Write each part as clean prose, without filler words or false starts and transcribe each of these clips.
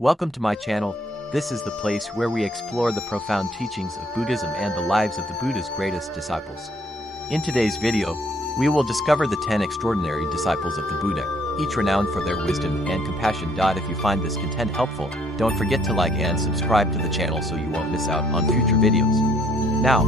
Welcome to my channel. This is the place where we explore the profound teachings of Buddhism and the lives of the Buddha's greatest disciples. In today's video, we will discover the 10 extraordinary disciples of the Buddha, each renowned for their wisdom and compassion. If you find this content helpful, don't forget to like and subscribe to the channel so you won't miss out on future videos. Now,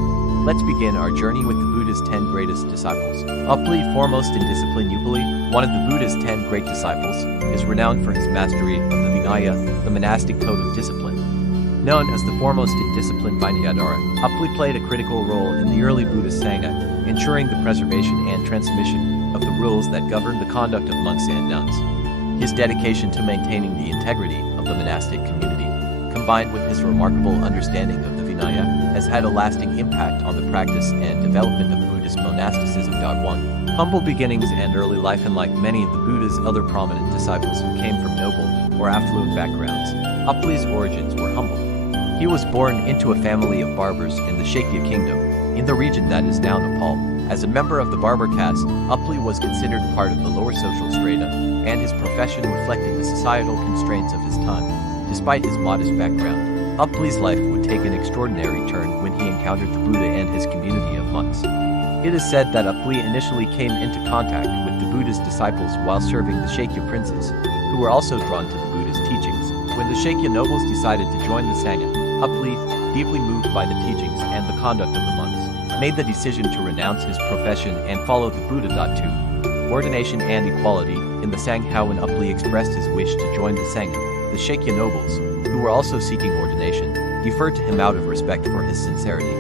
let's begin our journey with the Buddha's 10 greatest disciples. Upli, foremost in discipline. Upali, one of the Buddha's 10 great disciples, is renowned for his mastery of the Vinaya, the monastic code of discipline. Known as the foremost in discipline Vinayadhara, Upli played a critical role in the early Buddhist Sangha, ensuring the preservation and transmission of the rules that govern the conduct of monks and nuns. His dedication to maintaining the integrity of the monastic community, combined with his remarkable understanding of the Vinaya, has had a lasting impact on the practice and development of Buddhist monasticism. 1. Humble beginnings and early life. Unlike many of the Buddha's other prominent disciples who came from noble or affluent backgrounds, Upli's origins were humble. He was born into a family of barbers in the Shakya kingdom, in the region that is now Nepal. As a member of the barber caste, Upli was considered part of the lower social strata, and his profession reflected the societal constraints of his time. Despite his modest background, Upli's life would take an extraordinary turn when he encountered the Buddha and his community of monks. It is said that Upli initially came into contact with the Buddha's disciples while serving the Shakya princes, who were also drawn to the Buddha's teachings. When the Shakya nobles decided to join the Sangha, Upli, deeply moved by the teachings and the conduct of the monks, made the decision to renounce his profession and follow the Buddha. 2. Ordination and equality. In the Sangha, when Upli expressed his wish to join the Sangha, the Shakya nobles, who were also seeking ordination, deferred to him out of respect for his sincerity.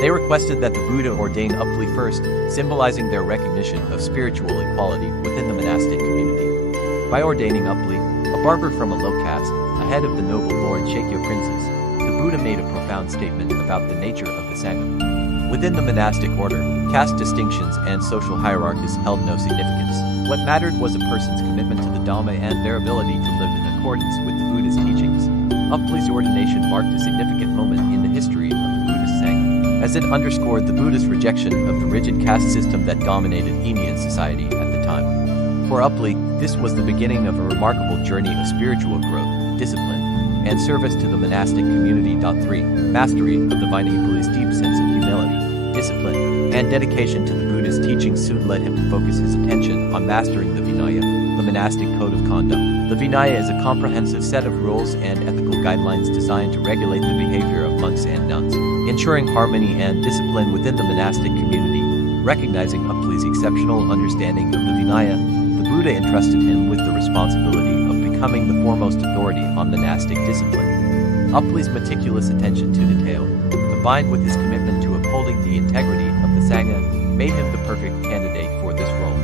They requested that the Buddha ordain Upli first, symbolizing their recognition of spiritual equality within the monastic community. By ordaining Upli, a barber from a low caste, ahead of the noble-born Shakya princes, the Buddha made a profound statement about the nature of the Sangha. Within the monastic order, caste distinctions and social hierarchies held no significance. What mattered was a person's commitment to the Dharma and their ability to live in accordance with the Buddha's teachings. Upli's ordination marked a significant moment in the history of the Buddhist Sangha, as it underscored the Buddha's rejection of the rigid caste system that dominated Indian society at the time. For Upli, this was the beginning of a remarkable journey of spiritual growth, discipline, and service to the monastic community. 3. Mastery of the Vinaya. Upli's deep sense of humility, discipline, and dedication to the Buddha's teachings soon led him to focus his attention on mastering the Vinaya, the monastic code of conduct. The Vinaya is a comprehensive set of rules and ethical guidelines designed to regulate the behavior of monks and nuns, ensuring harmony and discipline within the monastic community. Recognizing Upli's exceptional understanding of the Vinaya, the Buddha entrusted him with the responsibility of becoming the foremost authority on monastic discipline. Upli's meticulous attention to detail, combined with his commitment to upholding the integrity of the Sangha, made him the perfect candidate for this role.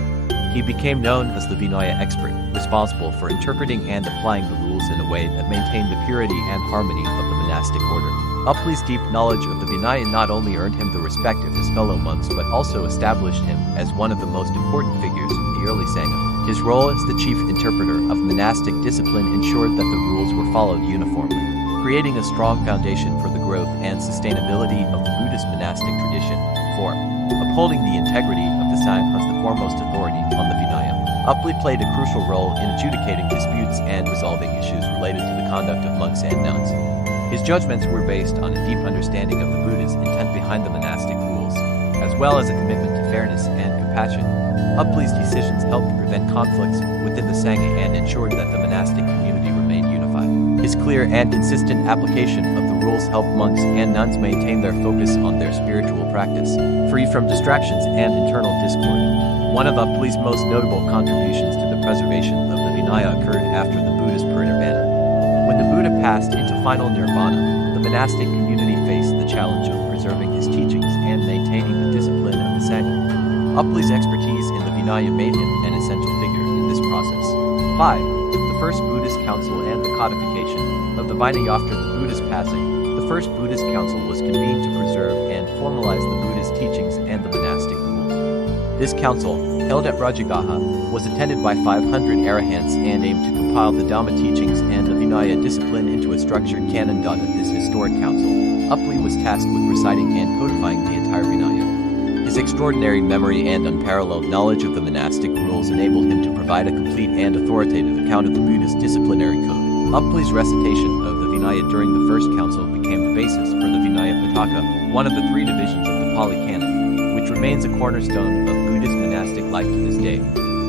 He became known as the Vinaya expert, responsible for interpreting and applying the rules in a way that maintained the purity and harmony of the monastic order. Upli's deep knowledge of the Vinaya not only earned him the respect of his fellow monks but also established him as one of the most important figures in the early Sangha. His role as the chief interpreter of monastic discipline ensured that the rules were followed uniformly, creating a strong foundation for the growth and sustainability of the Buddhist monastic tradition. 4. Upholding the integrity of the Sangha as the foremost authority on the Vinaya. Upli played a crucial role in adjudicating disputes and resolving issues related to the conduct of monks and nuns. His judgments were based on a deep understanding of the Buddha's intent behind the monastic rules, as well as a commitment to fairness and compassion. Upli's decisions helped prevent conflicts within the Sangha and ensured that the monastic community remained unified. His clear and consistent application of the rules helped monks and nuns maintain their focus on their spiritual practice, free from distractions and internal discord. One of Upli's most notable contributions to the preservation of the Vinaya occurred after the Buddha's parinirvana. When the Buddha passed into final nirvana, the monastic community faced the challenge of preserving his teachings and maintaining the discipline of the Sangha. Upli's expertise in the Vinaya made him an essential figure in this process. 5. The First Buddhist Council and the codification of the Vinaya. After the Buddha's passing, the First Buddhist Council was convened to preserve and formalize the Buddha's teachings and the monastic rules. This council, held at Rajagaha, was attended by 500 arahants and aimed to compile the Dhamma teachings and the Vinaya discipline into a structured canon. At this historic council, Upli was tasked with reciting and codifying the entire Vinaya. His extraordinary memory and unparalleled knowledge of the monastic rules enabled him to provide a complete and authoritative account of the Buddhist disciplinary code. Uple's recitation of the Vinaya during the First Council became the basis for the Vinaya Pitaka, one of the three divisions of the Pali Canon, which remains a cornerstone of Buddhist monastic life to this day.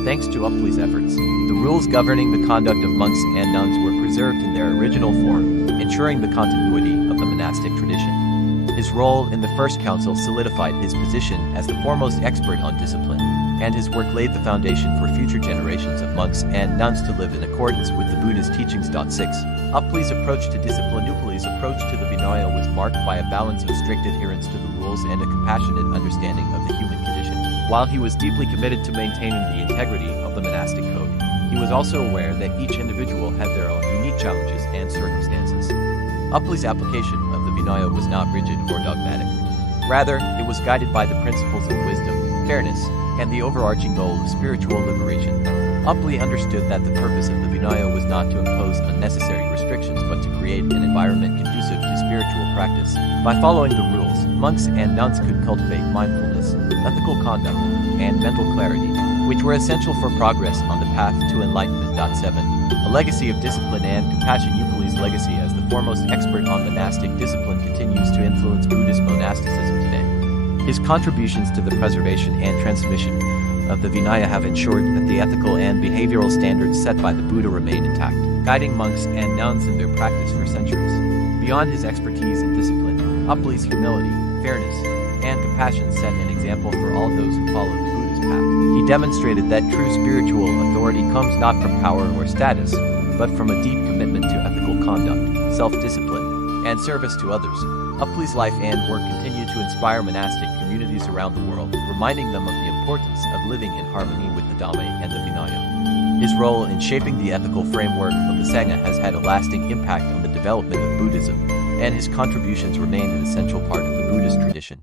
Thanks to Uple's efforts, the rules governing the conduct of monks and nuns were preserved in their original form, ensuring the continuity of the monastic tradition. His role in the First Council solidified his position as the foremost expert on discipline, and his work laid the foundation for future generations of monks and nuns to live in accordance with the Buddha's teachings. 6. Uple's approach to discipline. Uple's approach to the Vinaya was marked by a balance of strict adherence to the rules and a compassionate understanding of the human condition. While he was deeply committed to maintaining the integrity of the monastic code, he was also aware that each individual had their own unique challenges and circumstances. Uple's application of the Vinaya was not rigid or dogmatic. Rather, it was guided by the principles of wisdom, fairness, and the overarching goal of spiritual liberation. Uple understood that the purpose of the Vinaya was not to impose unnecessary restrictions but to create an environment conducive to spiritual practice. By following the rules, monks and nuns could cultivate mindfulness, ethical conduct, and mental clarity, which were essential for progress on the path to enlightenment. 7. A legacy of discipline and compassion. Uple's legacy as the foremost expert on monastic discipline continues to influence Buddhist monasticism today. His contributions to the preservation and transmission of the Vinaya have ensured that the ethical and behavioral standards set by the Buddha remain intact, guiding monks and nuns in their practice for centuries. Beyond his expertise in discipline, Uple's humility, fairness, and compassion set an example for all those who follow the Buddha's path. He demonstrated that true spiritual authority comes not from power or status, but from a deep commitment to ethical conduct, self-discipline, and service to others. Uple's life and work continue to inspire monastic communities around the world, reminding them of the importance of living in harmony with the Dharma and the Vinaya. His role in shaping the ethical framework of the Sangha has had a lasting impact on the development of Buddhism, and his contributions remain an essential part of the Buddhist tradition.